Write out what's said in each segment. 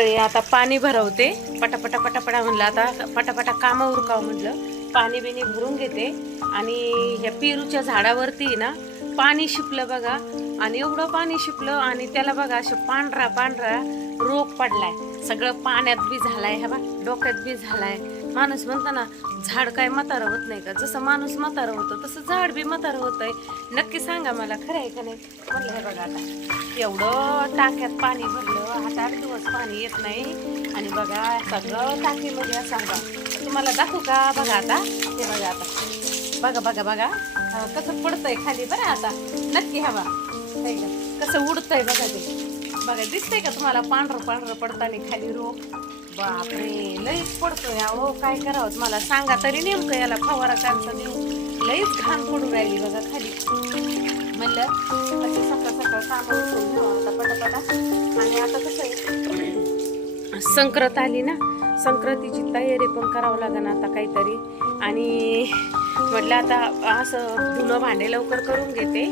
आता पाणी भरवते पटापटा पटापटा म्हणलं, आता पटापटा कामं उरकावं म्हणलं, पाणी बिनी भरून घेते. आणि ह्या पेरूच्या झाडावरती ना पाणी शिपलं बघा, आणि एवढं पाणी शिपलं आणि त्याला बघा असं पांढरा पांढरा रोग पडलाय. सगळं पाण्यात बी झालाय, हा बा डोक्यात बी झालाय. माणूस म्हणता ना झाड काय म्हातारं होत नाही का, जसं माणूस म्हातारं होतं तसं झाड बी म्हातारं होत आहे. नक्की सांगा मला, खरं आहे का नाही म्हणलं. हे बघा आता एवढं टाक्यात पाणी भरलं, 8-8 दिवस पाणी येत नाही. आणि बघा सगळं टाकीमध्ये असं बघा, तुम्हाला दाखवू का बघा आता. हे बघा आता, बघा बघा बघा कसं पडतंय खाली बरं आता. नक्की हवा कसं उडतंय बघा, ते बघा दिसतंय का तुम्हाला पांढरं पांढरं पडताना खाली रोग. बापरे लईच पडतोय. अहो काय करावं मला सांगा तरी नेमकं, याला फवारा कांचा देऊ. लईच घाण पडून राहिली बघा खाली. म्हणलं असे सकाळ सकाळ कामं उचलून घ्यावं आता पटापटा. आणि आता कसं आहे, संक्रांत आली ना, संक्रांतीची तयारी पण करावं लागेल आता काहीतरी. आणि म्हटलं आता असं धुणं भांडे लवकर करून घेते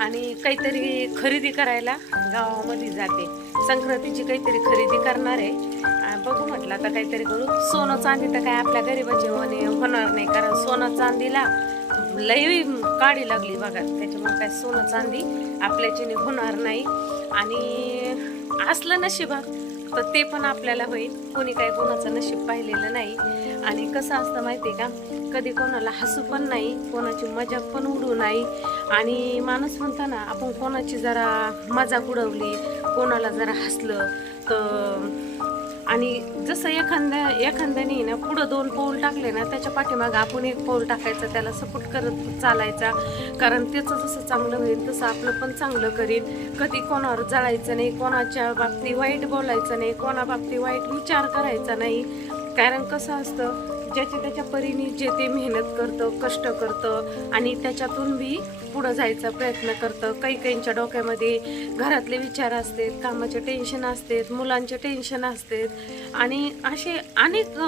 आणि काहीतरी खरेदी करायला गावामध्ये जाते. संक्रांतीची काहीतरी खरेदी करणार आहे. बघू म्हटलं आता काहीतरी करू. सोनं चांदी तर काय आपल्या गरीबाची होणार नाही, कारण सोनं चांदीला लई काढी लागली बघा. त्याच्यामुळे काय सोनं चांदी आपल्याच्याने होणार नाही. आणि असलं नशिबात तर ते पण आपल्याला होईल. कोणी काही कोणाचं नशीब पाहिलेलं नाही. आणि कसं असतं माहिती आहे का, कधी कोणाला हसू पण नाही, कोणाची मजाक पण उडू नाही. आणि माणूस म्हणता ना, आपण कोणाची जरा मजाक उडवली, कोणाला जरा हसलं तर, आणि जसं एखाद्याने ना पुढं 2 पाऊल टाकले ना, त्याच्या पाठीमागं आपण 1 पाऊल टाकायचं, त्याला सपोर्ट करत चालायचा. कारण त्याचं जसं चांगलं होईल तसं आपलं पण चांगलं करीन. कधी कोणावर जळायचं नाही, कोणाच्या बाबतीत वाईट बोलायचं नाही, कोणा बाबतीत वाईट विचार करायचा नाही. कारण कसं असतं, ज्याच्या त्याच्या परीने जे ते मेहनत करतं, कष्ट करतं आणि त्याच्यातून बी पुढं जायचा प्रयत्न करतं. काहींच्या डोक्यामध्ये घरातले विचार असतात, कामाचे टेन्शन असतात, मुलांचे टेन्शन असतात. आणि असे अनेक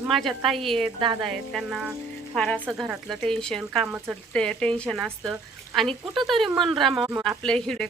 माझ्या ताई आहेत, दादा आहेत, त्यांना फार असं घरातलं टेन्शन, कामाचं टेन्शन असतं. आणि कुठंतरी मन रामा आपले हिडे